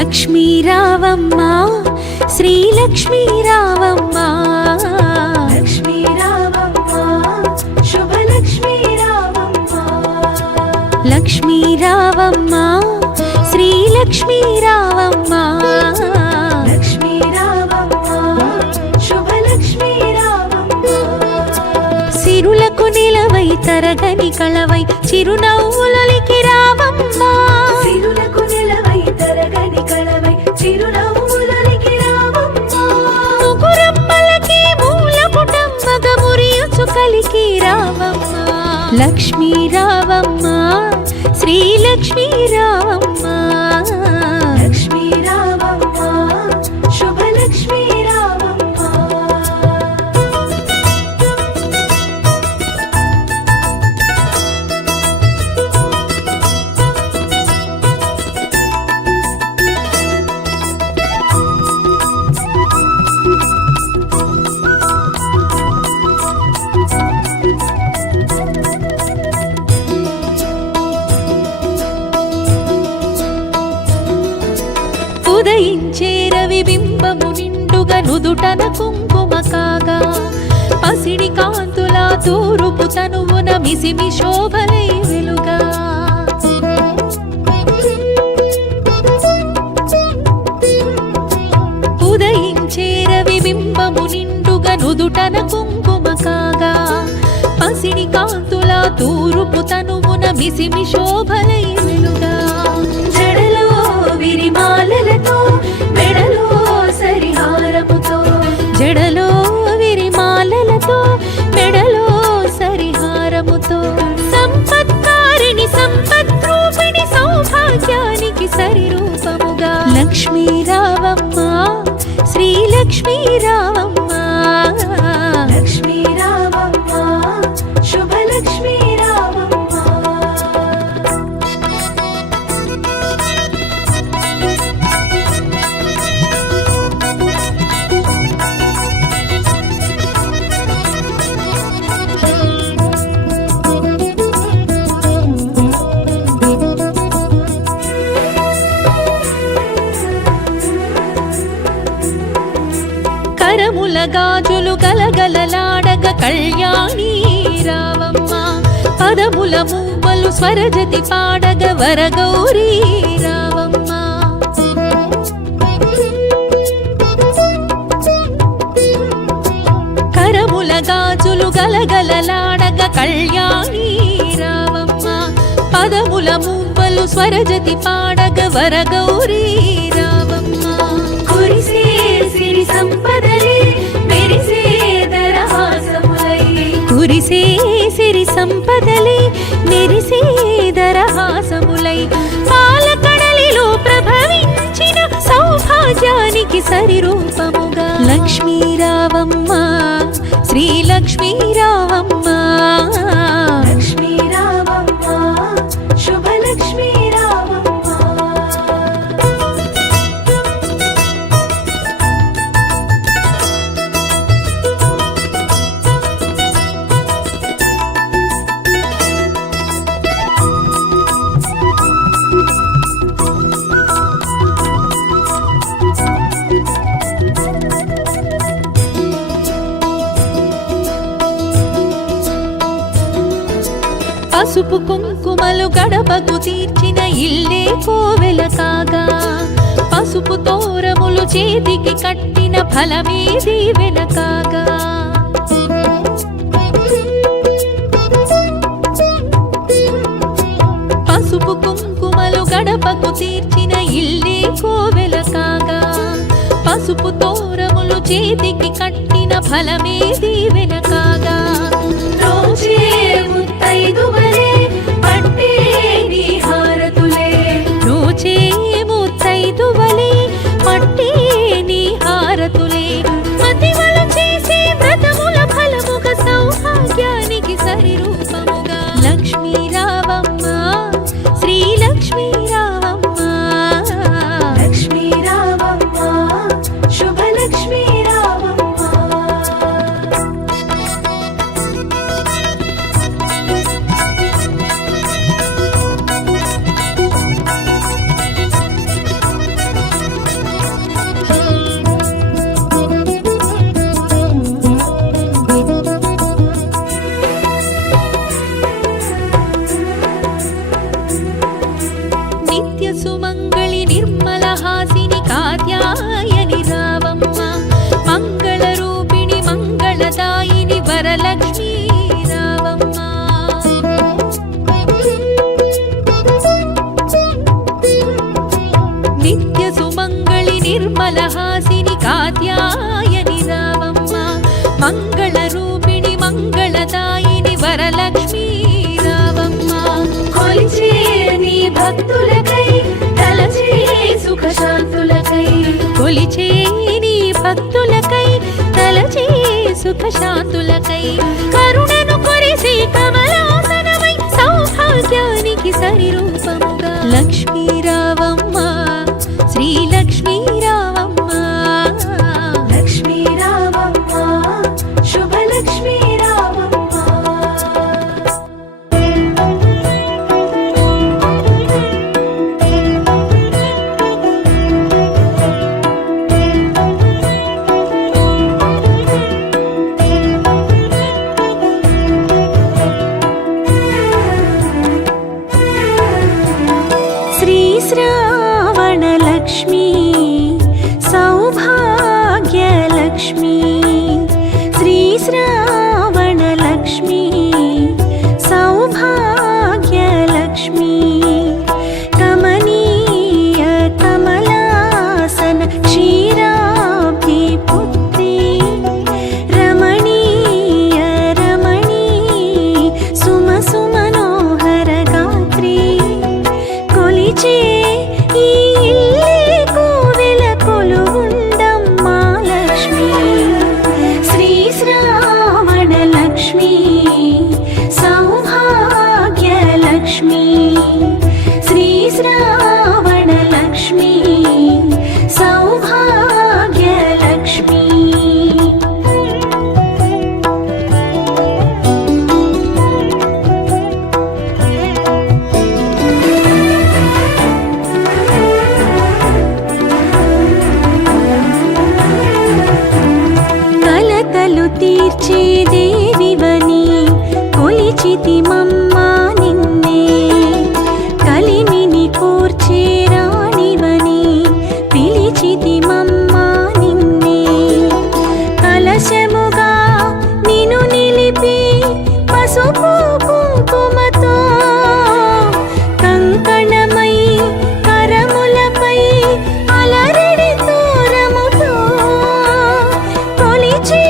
లక్ష్మీ రావమ్మ శ్రీ లక్ష్మీ రావమ్మ లక్ష్మీ రావమ్మ శుభలక్ష్మీ రావమ్మ లక్ష్మీ రావమ్మ శ్రీ లక్ష్మీ రావమ్మ లక్ష్మీ రావమ్మ శుభలక్ష్మీ రావమ్మ సిరులకు నిలవై తరగని కళవై చిరునవ్వులకి రావమ్మ సిరులకు నిలవై తరగని కళవై చిరునవ్వులకి రావమ్మ ముగురమ్మలకి మూల పుటమ్మగ మురియుచు కలికి రావమ్మ లక్ష్మీ రావమ్మ శ్రీ లక్ష్మీ రావమ్మ లక్ష్మీ రావమ్మ శుభలక్ష్మీ రావమ్మ ఉదయించే రవి బింబము నిండుగా నుదుటన కుంకుమ కాగా పసిడి కాంతుల తూరుపు తనువున మిసిమి శోభలై వెలుగా ఉదయించే రవి బింబము నిండుగా నుదుటన కుంకుమ కాగా పసిడి కాంతుల తూరుపు తనువున మిసిమి శోభలై వెలుగా జడలో విరిమాలలతో మెడలో సరిహారముతో జడలో విరిమాలలతో మెడలో సరిహారముతో సంపత్కారిణి సంపద్రూపిణి సౌభాగ్యానికి సరిరూపముగా లక్ష్మీ రావమ్మ శ్రీ లక్ష్మీ రావమ్మ లక్ష్మీ రావమ్మ శుభలక్ష్మీ రావమ్మ కరముల గాజులు గలగలలాడగ కళ్యాణి రావమ్మ పదముల మూవలు స్వరజతి పాడగ వరగౌరీ రావమ్మ కరముల గాజులు గలగలలాడగ కళ్యాణి రావమ్మ పదముల మూవలు స్వరజతి పాడగ వరగౌరీ రావమ్మ కురిసే సిరి సంపదలే మెరిసే దరహాసములై కురిసే సిరి సంపదలే మెరిసే దరహాసములై పాలకడలిలో ప్రభవించిన సౌభాగ్యానికి సరిరూపముగా లక్ష్మీ రావమ్మ శ్రీ లక్ష్మీ రావమ్మ లక్ష్మీ రావమ్మ శుభలక్ష్మీ రావమ్మ పసుపు కుంకుమలు గడపకు తీర్చిన ఇల్లే కోవెల కాగా పసుపు తోరములు చేతికి కట్టిన ఫలమే దీవెన కాగా పసుపు కుంకుమలు గడపకు తీర్చిన ఇల్లే కోవెల కాగా పసుపు తోరములు చేతికి కట్టిన ఫలమే దీవెన కాగా రోజే ముత్తైదువలే పట్టే నీ హారతులే రోజే ముత్తైదువలే పట్టే నీ హారతులే మతివలు చేసే వ్రతముల ఫలముగ సౌభాగ్యానికి సరిరూపముగా లక్ష్మీ రావమ్మ శ్రీ లక్ష్మీ రావమ్మ లక్ష్మీ రావమ్మ శుభలక్ష్మీ రావమ్మ నిర్మలహాసిని కాత్యాయని రావమ్మ, మంగళ రూపిణి మంగళదాయిని వరలక్ష్మీ రావమ్మ. కొలిచే నీ భక్తులకై తలచే సుఖశాంతులకై, కొలిచే నీ భక్తులకై తలచే సుఖశాంతులకై, కరుణను కొరిసి కమలాసనమై సౌభాగ్యానికి సరిరూపముగా లక్ష్మీ రావమ్మ, శ్రీలక్ష్మీ రావమ్మ. లక్ష్మీ రావమ్మ, శుభలక్ష్మీ రావమ్మ. శ్రీ శ్రావణలక్ష్మీ సౌభాగ్యలక్ష్మీ, శ్రీ శ్రావణలక్ష్మీ సౌభాగ్యలక్ష్మీ, కమనీయ కమలాసన క్షీరాబ్ధి పుత్రీ, రమణీయ రమణీ సుమ సుమనోహర గాత్రీ, కొలిచే ఈ ఇల్లే కోవెల కొలువుండమ్మా లక్ష్మీ. శ్రీ శ్రావణలక్ష్మీ సౌభాగ్యలక్ష్మీ, శ్రీ శ్రావణలక్ష్మీ సౌభాగ్యలక్ష్మీ. కలతలు తీర్చే దేవివని కొలిచితి మమ్మా నిన్నే, కలిమిని కూర్చే రాణివని పిలిచితి మమ్మా నిన్నే, కలశముగా నిను నిలిపి పసుపు కుంకుమతో, కంకణమై కరములపై అలరడి తోరముతో, కొలిచే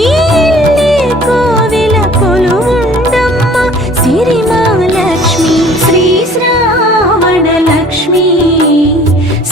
ఈ ఇల్లే కోవెల కొలువుండమ్మ సిరిమాలక్ష్మి. శ్రీ శ్రావణలక్ష్మీ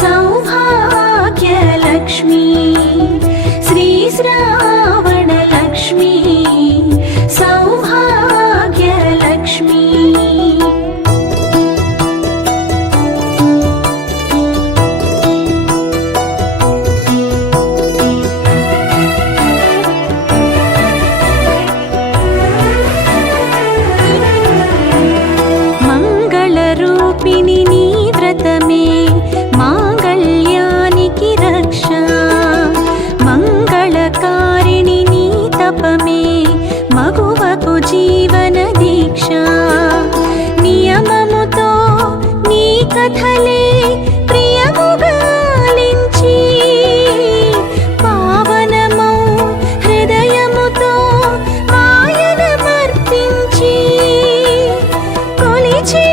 సౌభాగ్యలక్ష్మీ, శ్రీ శ్రావణలక్ష్మీ సౌభాగ్యలక్ష్మీ. మంగళరూపిణి నీ వ్రతమే మాంగళ్యానికి రక్ష, మంగళకారిణి నీ తపమే మగువకు జీవన దీక్ష, నియమముతో నీ కథలే ప్రియముగాలించి, పావనమౌ హృదయముతో ఆయనమర్పించి, కొలిచే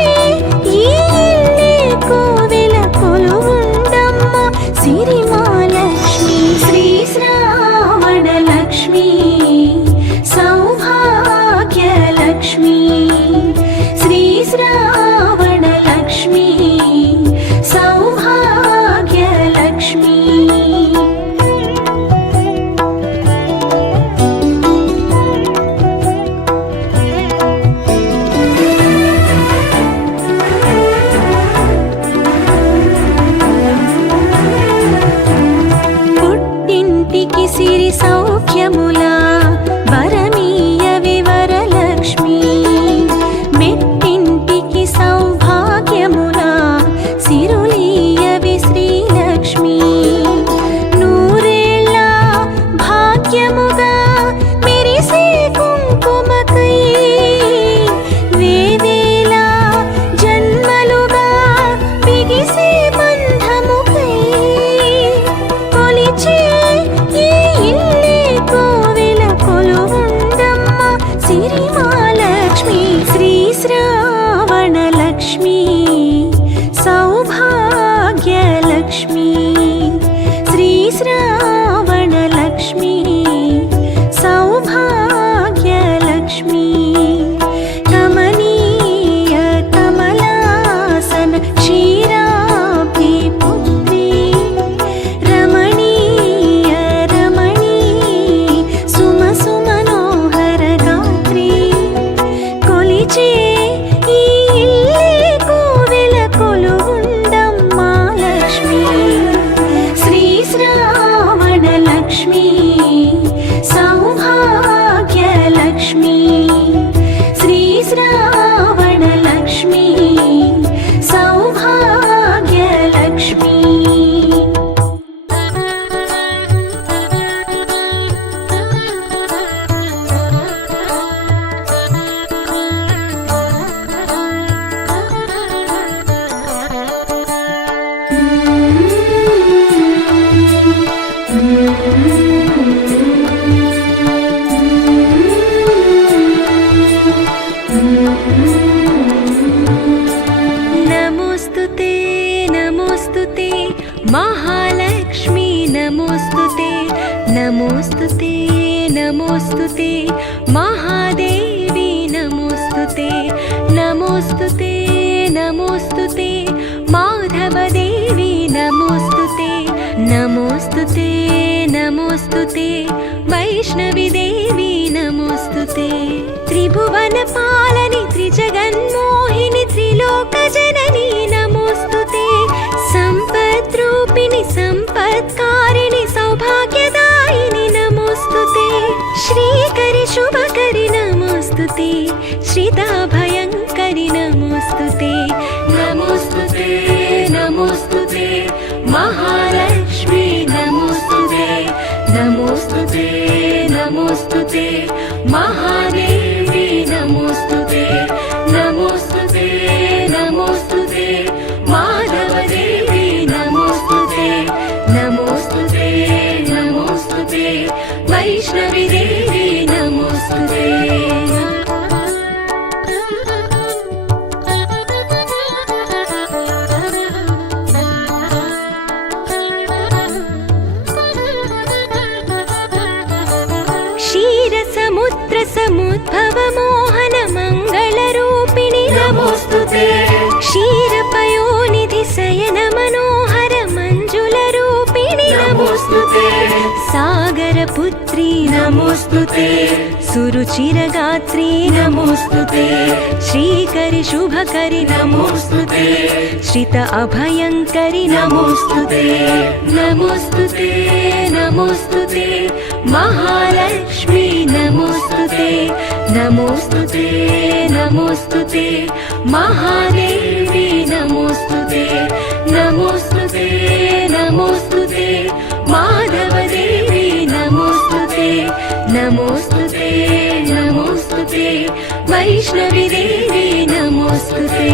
ఈ ఇల్లే కోవెల కొలువుండమ్మ సిరిమాలక్ష్మి. శ్రీ శ్రావణలక్ష్మీ సౌభాగ్యలక్ష్మీ, శ్రీ శ్రావణలక్ష్మీ సౌభాగ్యలక్ష్మీ. పుట్టింటికి సిరి సౌఖ్యములా వరమీయ వివరలక్ష్మీ, మెట్టింటికి సౌభాగ్యములా సిరులీయవి శ్రీలక్ష్మీ, నూరేళ్ళ భాగ్యముగా మెరిసే కుంకుమకై, వేవేల జన్మలుగా బిగిసే బంధముకై, కొలిచే ఈ ఇల్లే కోవెల కొలువుండమ్మ సిరిమాలక్ష్మి. శ్రీ శ్రావణలక్ష్మీ సౌభాగ్యలక్ష్మీ. श्रावणलक्ष्मी सौभाग्यलक्ष्मी कमनीय कमलासन क्षीराब्धिपुत्री रमणीय रमणी सुमसुमनोहर गात्री कोलिचे ఈ ఇల్లే కోవెల కొలువుండమ్మా లక్ష్మి శ్రీ శ్రావణ లక్ష్మి సౌభాగ్య లక్ష్మి శ్రీ శ్రావణ లక్ష్మి సౌభాగ్య లక్ష్మి नमोस्तुते नमोस्तुते महालक्ष्मी नमोस्तुते नमोस्तुते नमोस्तुते महादेवी नमोस्तुते नमोस्तुते नमोस्तुते माधवदेवी नमोस्तुते नमोस्तुते नमोस्तुते वैष्णवी देवी नमोस्तुते त्रिभुवन पालनि त्रिजगन्मोहिनि त्रिलोकजननी नमोस्तुते सम्पद्रूपिणि सम्पत्कारिणि सौभाग्यदायिनि नमोस्तुते श्रीकरि शुभकरि नमोस्तुते श्रिताभयङ्करि नमोस्तुते नमोस्तुते नमोस्तुते महालक्ष्मी नमोस्तुते नमोस्तुते नमोस्तुते महादेवी नमोस्तुते नमोस्तुते नमोस्तुते माधवदेवी नमोस्तुते नमोस्तुते नमोस्तुते वैष्णवी देवी नमोस्तुते क्षीरसमुद्रसमुद्भव मोहन मङ्गलरूपिणि नमोस्तुते क्षीरपयोनिधि शयन मनोहर मञ्जुलरूपिणि नमोस्तुते सागरपुत्री नमोस्तुते सुरुचिरगात्री नमोस्तुते श्रीकरि शुभकरि नमोस्तुते श्रित अभयङ्करि नमोस्तुते नमोस्तुते नमोस्तुते महालक्ष्मी नमोस्तुते नमोस्तुते नमोस्तुते महादेवी नमोस्तुते नमोस्तुते नमोस्तुते माधवदेवी नमोस्तुते नमोस्तुते नमोस्तुते वैष्णवी देवी नमोस्तुते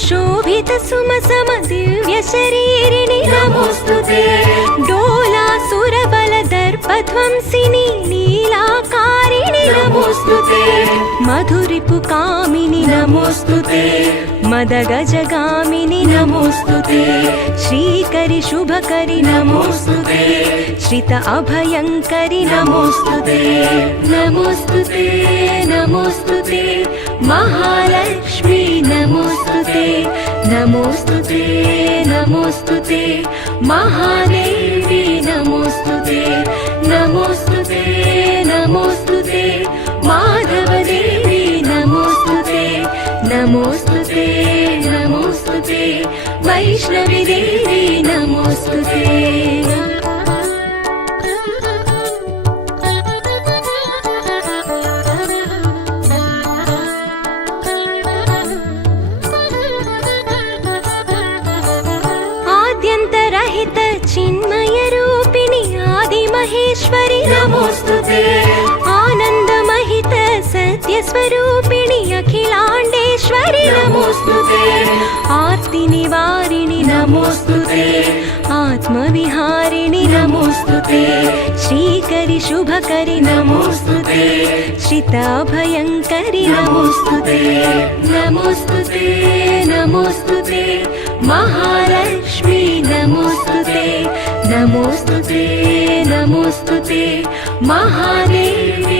शोभित सुमसम दिव्य शरीरिणि नमोस्तुते डोलासुरबल दर्पध्वंसिनि लीलाकारिणि नमोस्तुते मधुरिपुकामिनि नमोस्तुते मदगजगामिनि नमोस्तुते श्रीकरि शुभकरि नमोस्तुते श्रित अभयङ्करि नमोस्तुते नमोस्तुते नमोस्तुते महालक्ष्मी नमोस्तुते नमोस्तुते नमोस्तुते महादेवी नमोस्तुते नमोस्तुते नमोस्तुते माधवदेवी नमोस्तुते नमोस्तुते नमोस्तुते वैष्णवी देवी नमोस्तुते चिन्मय रूपिणि आदि महेश्वरि नमोस्तुते आनंदमहित सत्य स्वरूपिणि अखिलांडेश्वरि మహేశ్వరి నమోస్తుతే ఆర్తి నివారిణి నమోస్తుతే ఆత్మవిహారిణి నమోస్తుతే శ్రీకరి శుభకరి నమోస్తుతే శ్రితాభయంకరి నమోస్తుతే నమోస్తుతే నమోస్తుతే మహాలక్ష్మి నమోస్తుతే నమోస్తుతే నమోస్తుతే మహాదేవి